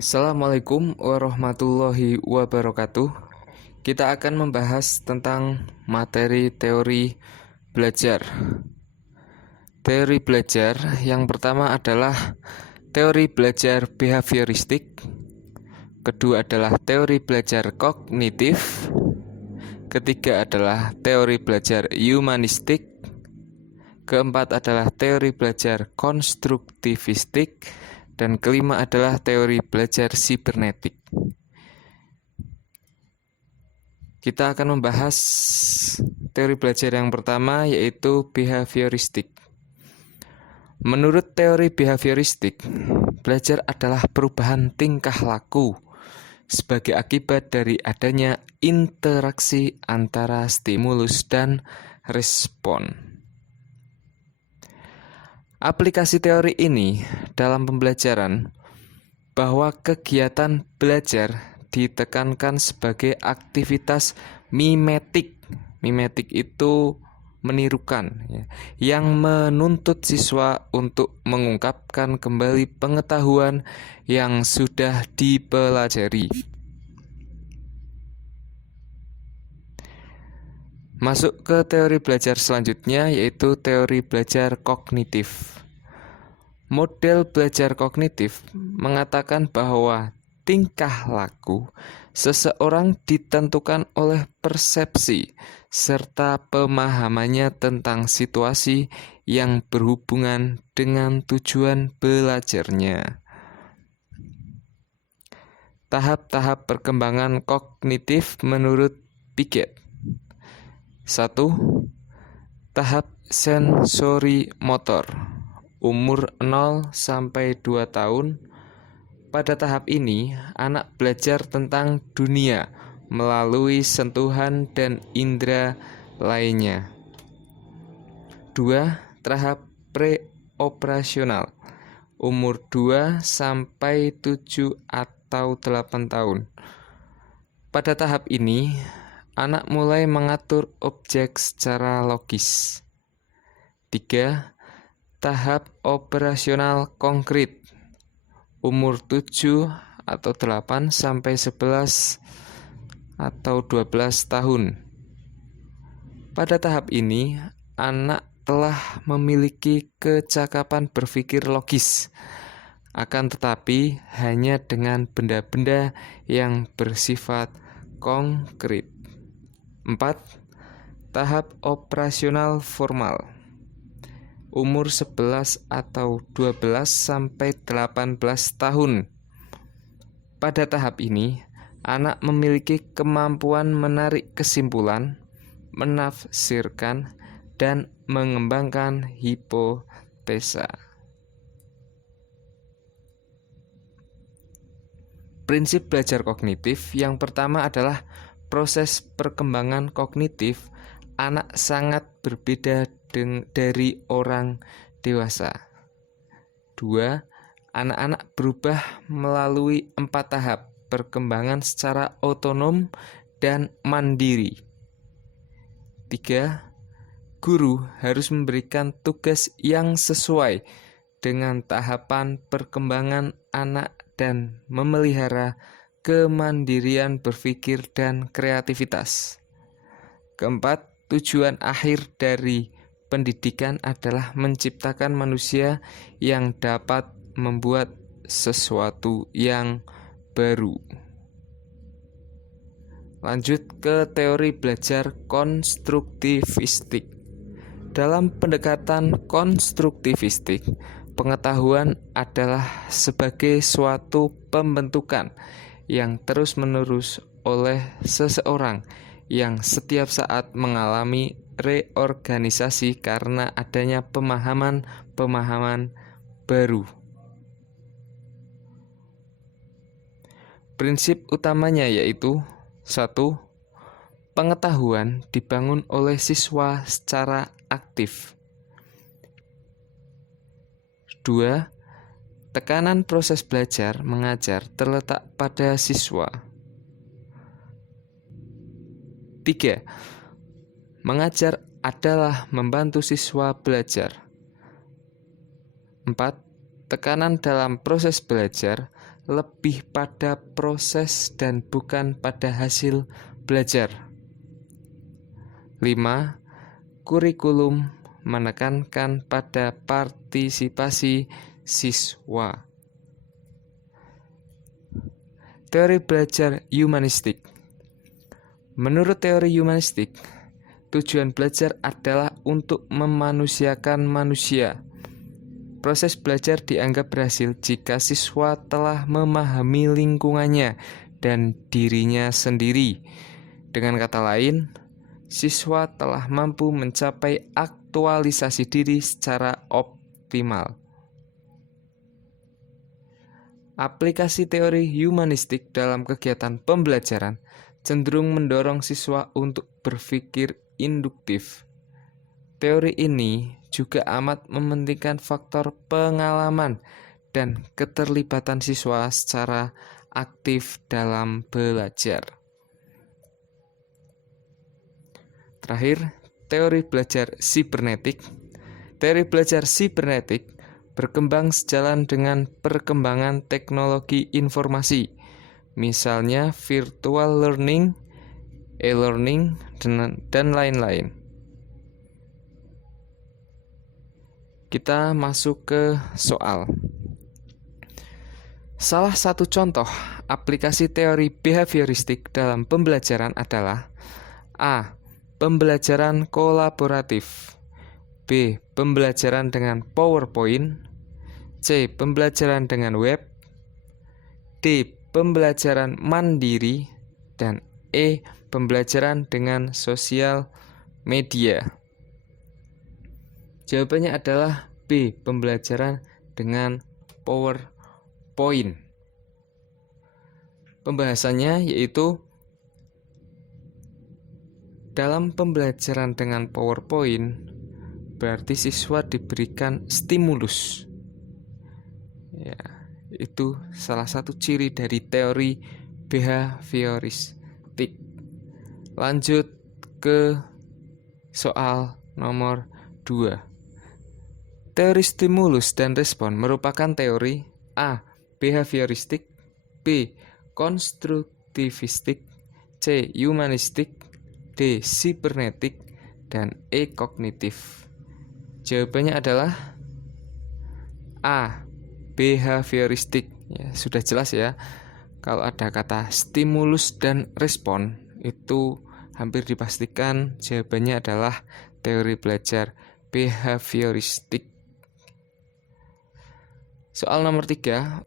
Assalamualaikum warahmatullahi wabarakatuh. Kita akan membahas tentang materi teori belajar. Teori belajar yang pertama adalah teori belajar behavioristik. Kedua adalah teori belajar kognitif. Ketiga adalah teori belajar humanistik. Keempat adalah teori belajar konstruktivistik. Dan kelima adalah teori belajar sibernetik. Kita akan membahas teori belajar yang pertama, yaitu behavioristik. Menurut teori behavioristik, belajar adalah perubahan tingkah laku sebagai akibat dari adanya interaksi antara stimulus dan respon. Aplikasi teori ini dalam pembelajaran bahwa kegiatan belajar ditekankan sebagai aktivitas mimetik. Mimetik itu menirukan, yang menuntut siswa untuk mengungkapkan kembali pengetahuan yang sudah dipelajari. Masuk ke teori belajar selanjutnya, yaitu teori belajar kognitif. Model belajar kognitif mengatakan bahwa tingkah laku seseorang ditentukan oleh persepsi serta pemahamannya tentang situasi yang berhubungan dengan tujuan belajarnya. Tahap-tahap perkembangan kognitif menurut Piaget. 1. Tahap sensori motor, umur 0 sampai 2 tahun. Pada tahap ini, anak belajar tentang dunia melalui sentuhan dan indera lainnya. 2. Tahap preoperasional, umur 2 sampai 7 atau 8 tahun. Pada tahap ini, anak mulai mengatur objek secara logis. 3. Tahap operasional konkret, umur 7 atau 8 sampai 11 atau 12 tahun. Pada tahap ini, anak telah memiliki kecakapan berpikir logis, akan tetapi hanya dengan benda-benda yang bersifat konkret. 4. Tahap operasional formal, umur 11 atau 12 sampai 18 tahun. Pada tahap ini, anak memiliki kemampuan menarik kesimpulan, menafsirkan, dan mengembangkan hipotesa. Prinsip belajar kognitif yang pertama adalah proses perkembangan kognitif anak sangat berbeda dari orang dewasa. 2. Anak-anak berubah melalui 4 tahap perkembangan secara otonom dan mandiri. 3. Guru harus memberikan tugas yang sesuai dengan tahapan perkembangan anak dan memelihara kemandirian berpikir dan kreativitas. 4. Tujuan akhir dari pendidikan adalah menciptakan manusia yang dapat membuat sesuatu yang baru. Lanjut ke teori belajar konstruktivistik. Dalam pendekatan konstruktivistik, pengetahuan adalah sebagai suatu pembentukan yang terus-menerus oleh seseorang yang setiap saat mengalami reorganisasi karena adanya pemahaman-pemahaman baru. Prinsip utamanya yaitu 1. Pengetahuan dibangun oleh siswa secara aktif. 2. Tekanan proses belajar mengajar terletak pada siswa. 3. Mengajar adalah membantu siswa belajar. 4. Tekanan dalam proses belajar lebih pada proses dan bukan pada hasil belajar. 5. Kurikulum menekankan pada partisipasi siswa. Teori belajar humanistik. Menurut teori humanistik, tujuan belajar adalah untuk memanusiakan manusia. Proses belajar dianggap berhasil jika siswa telah memahami lingkungannya dan dirinya sendiri. Dengan kata lain, siswa telah mampu mencapai aktualisasi diri secara optimal. Aplikasi teori humanistik dalam kegiatan pembelajaran cenderung mendorong siswa untuk berpikir induktif. Teori ini juga amat mementingkan faktor pengalaman dan keterlibatan siswa secara aktif dalam belajar. Terakhir, teori belajar sibernetik. Teori belajar sibernetik berkembang sejalan dengan perkembangan teknologi informasi, misalnya virtual learning, e-learning, dan lain-lain. Kita masuk ke soal. Salah satu contoh aplikasi teori behavioristik dalam pembelajaran adalah A. Pembelajaran kolaboratif, B. Pembelajaran dengan PowerPoint, C. Pembelajaran dengan web, D. Pembelajaran mandiri, dan E. Pembelajaran dengan sosial media. Jawabannya adalah B. Pembelajaran dengan PowerPoint. Pembahasannya yaitu dalam pembelajaran dengan PowerPoint berarti siswa diberikan stimulus. Ya, itu salah satu ciri dari teori behavioristik. Lanjut ke soal nomor 2. Teori stimulus dan respon merupakan teori A. Behavioristik, B. Konstruktivistik, C. Humanistik, D. Sibernetik, dan E. Kognitif. Jawabannya adalah A. Behavioristik. Ya, sudah jelas ya. Kalau ada kata stimulus dan respon, itu hampir dipastikan jawabannya adalah teori belajar behavioristik. Soal nomor 3.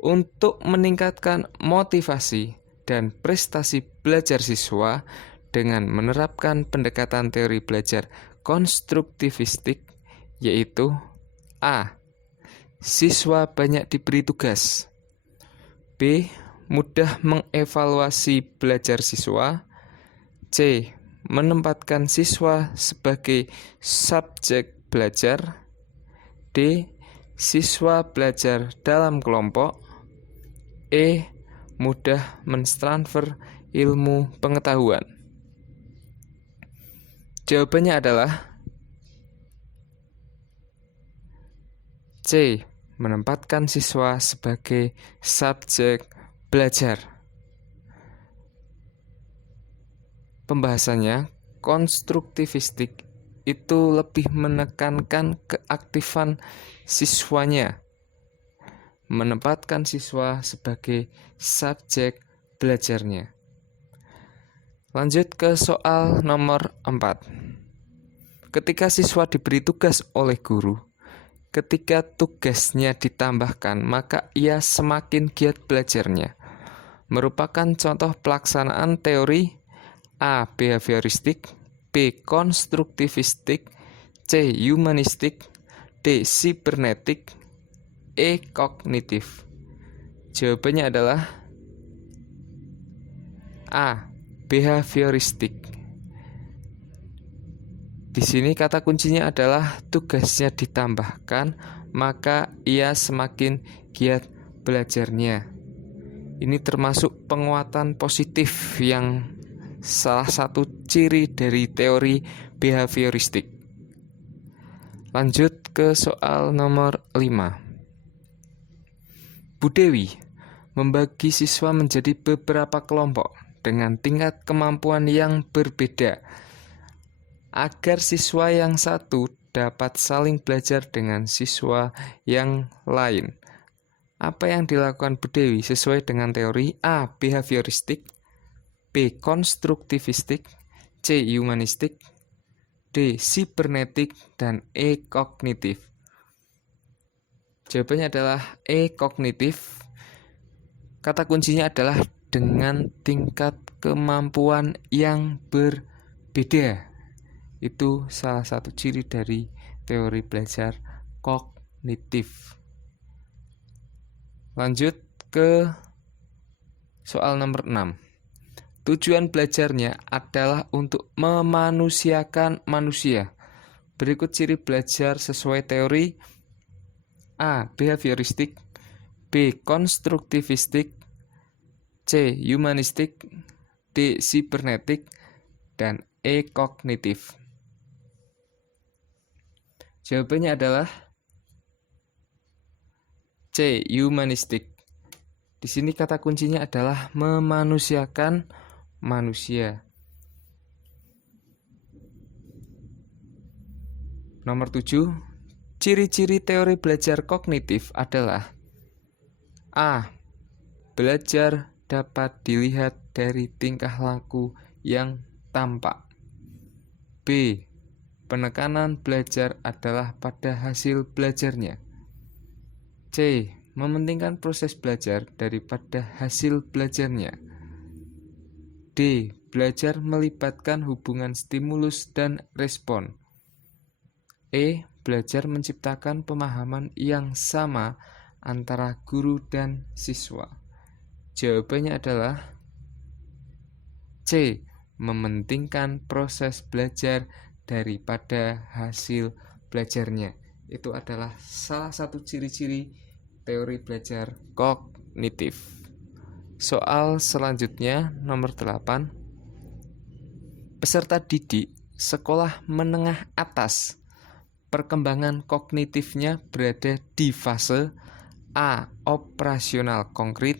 Untuk meningkatkan motivasi dan prestasi belajar siswa dengan menerapkan pendekatan teori belajar konstruktivistik, yaitu A. Siswa banyak diberi tugas, B. Mudah mengevaluasi belajar siswa, C. Menempatkan siswa sebagai subjek belajar, D. Siswa belajar dalam kelompok, E. Mudah mentransfer ilmu pengetahuan. Jawabannya adalah C. Menempatkan siswa sebagai subjek belajar. Pembahasannya, konstruktivistik itu lebih menekankan keaktifan siswanya, menempatkan siswa sebagai subjek belajarnya. Lanjut ke soal nomor 4. Ketika siswa diberi tugas oleh guru, ketika tugasnya ditambahkan, maka ia semakin giat belajarnya. Merupakan contoh pelaksanaan teori A. Behavioristik, B. Konstruktivistik, C. Humanistik, D. Sibernetik, E. Kognitif. Jawabannya adalah A. Behavioristik. Di sini kata kuncinya adalah tugasnya ditambahkan, maka ia semakin giat belajarnya. Ini termasuk penguatan positif yang salah satu ciri dari teori behavioristik. Lanjut ke soal nomor 5. Budewi membagi siswa menjadi beberapa kelompok dengan tingkat kemampuan yang berbeda agar siswa yang satu dapat saling belajar dengan siswa yang lain. Apa yang dilakukan Budewi sesuai dengan teori A. Behavioristik, B. Konstruktivistik, C. Humanistik, D. Sibernetik, dan E. Kognitif. Jawabannya adalah E. Kognitif. Kata kuncinya adalah dengan tingkat kemampuan yang berbeda. Itu salah satu ciri dari teori belajar kognitif. Lanjut ke soal nomor 6. Tujuan belajarnya adalah untuk memanusiakan manusia. Berikut ciri belajar sesuai teori A. Behavioristik, B. Konstruktivistik, C. Humanistik, D. Sibernetik, dan E. Kognitif. Jawabannya adalah C. Humanistik. Di sini kata kuncinya adalah memanusiakan manusia. Nomor 7. Ciri-ciri teori belajar kognitif adalah A. Belajar dapat dilihat dari tingkah laku yang tampak. B. Penekanan belajar adalah pada hasil belajarnya. C. Mementingkan proses belajar daripada hasil belajarnya. D. Belajar melibatkan hubungan stimulus dan respon. E. Belajar menciptakan pemahaman yang sama antara guru dan siswa. Jawabannya adalah C. Mementingkan proses belajar daripada hasil belajarnya. Itu adalah salah satu ciri-ciri teori belajar kognitif. Soal selanjutnya nomor 8. Peserta didik sekolah menengah atas, perkembangan kognitifnya berada di fase A. Operasional konkret,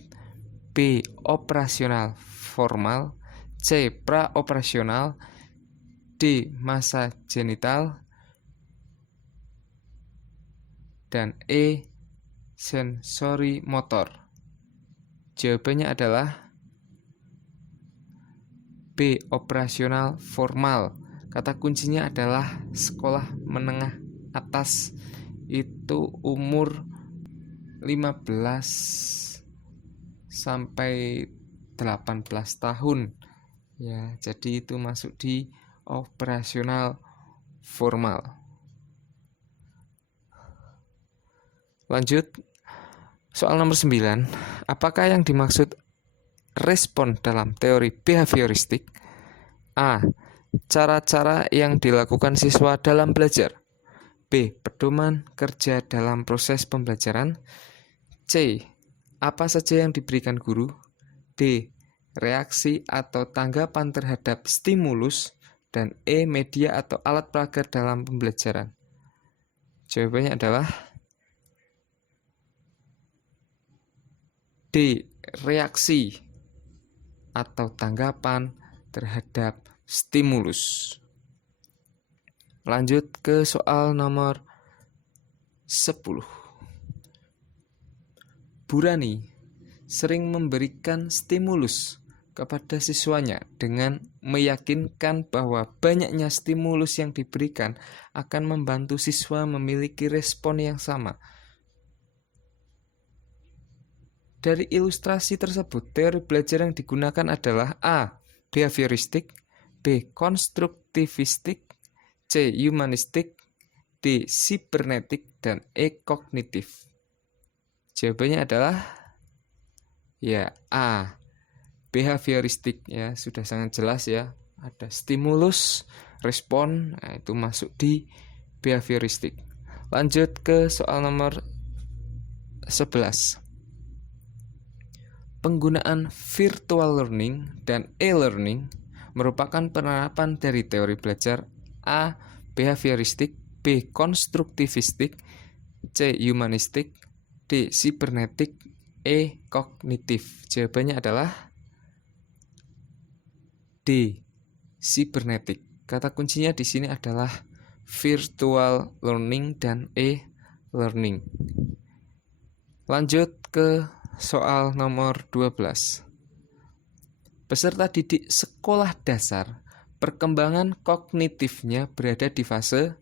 B. Operasional formal, C. Praoperasional, D. Masa genital, dan E. Sensori motor. Jawabannya adalah B. Operasional formal. Kata kuncinya adalah sekolah menengah atas itu umur 15 sampai 18 tahun. Ya, jadi itu masuk di operasional formal. Lanjut, soal nomor 9. Apakah yang dimaksud respon dalam teori behavioristik? A. Cara-cara yang dilakukan siswa dalam belajar. B. Pedoman kerja dalam proses pembelajaran. C. Apa saja yang diberikan guru. D. Reaksi atau tanggapan terhadap stimulus. Dan E. Media atau alat peragat dalam pembelajaran. Jawabannya adalah D. Reaksi atau tanggapan terhadap stimulus. Lanjut ke soal nomor 10. Burani sering memberikan stimulus kepada siswanya dengan meyakinkan bahwa banyaknya stimulus yang diberikan akan membantu siswa memiliki respon yang sama. Dari ilustrasi tersebut, teori belajar yang digunakan adalah A. Behavioristik, B. Konstruktivistik, C. Humanistik, D. Sibernetik, dan E. Kognitif. Jawabannya adalah ya A. Behavioristik. Ya, sudah sangat jelas ya. Ada stimulus, respon, nah, itu masuk di behavioristik. Lanjut ke soal nomor 11. Penggunaan virtual learning dan e-learning merupakan penerapan dari teori belajar A. Behavioristik, B. Konstruktivistik, C. Humanistik, D. Sibernetik, E. Kognitif. Jawabannya adalah D. Sibernetik. Kata kuncinya di sini adalah virtual learning dan e-learning. Lanjut ke soal nomor 12. Peserta didik sekolah dasar, perkembangan kognitifnya berada di fase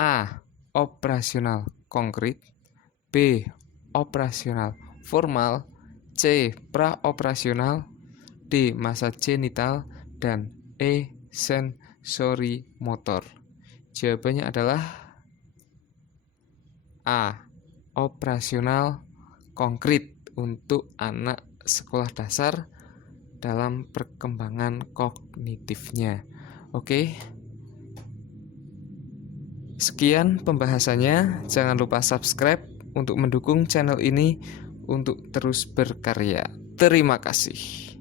A. Operasional konkret, B. Operasional formal, C. Praoperasional, D. Masa genital, dan E. Sensori motor. Jawabannya adalah A. Operasional konkret untuk anak sekolah dasar dalam perkembangan kognitifnya. Oke. Sekian pembahasannya. Jangan lupa subscribe untuk mendukung channel ini untuk terus berkarya. Terima kasih.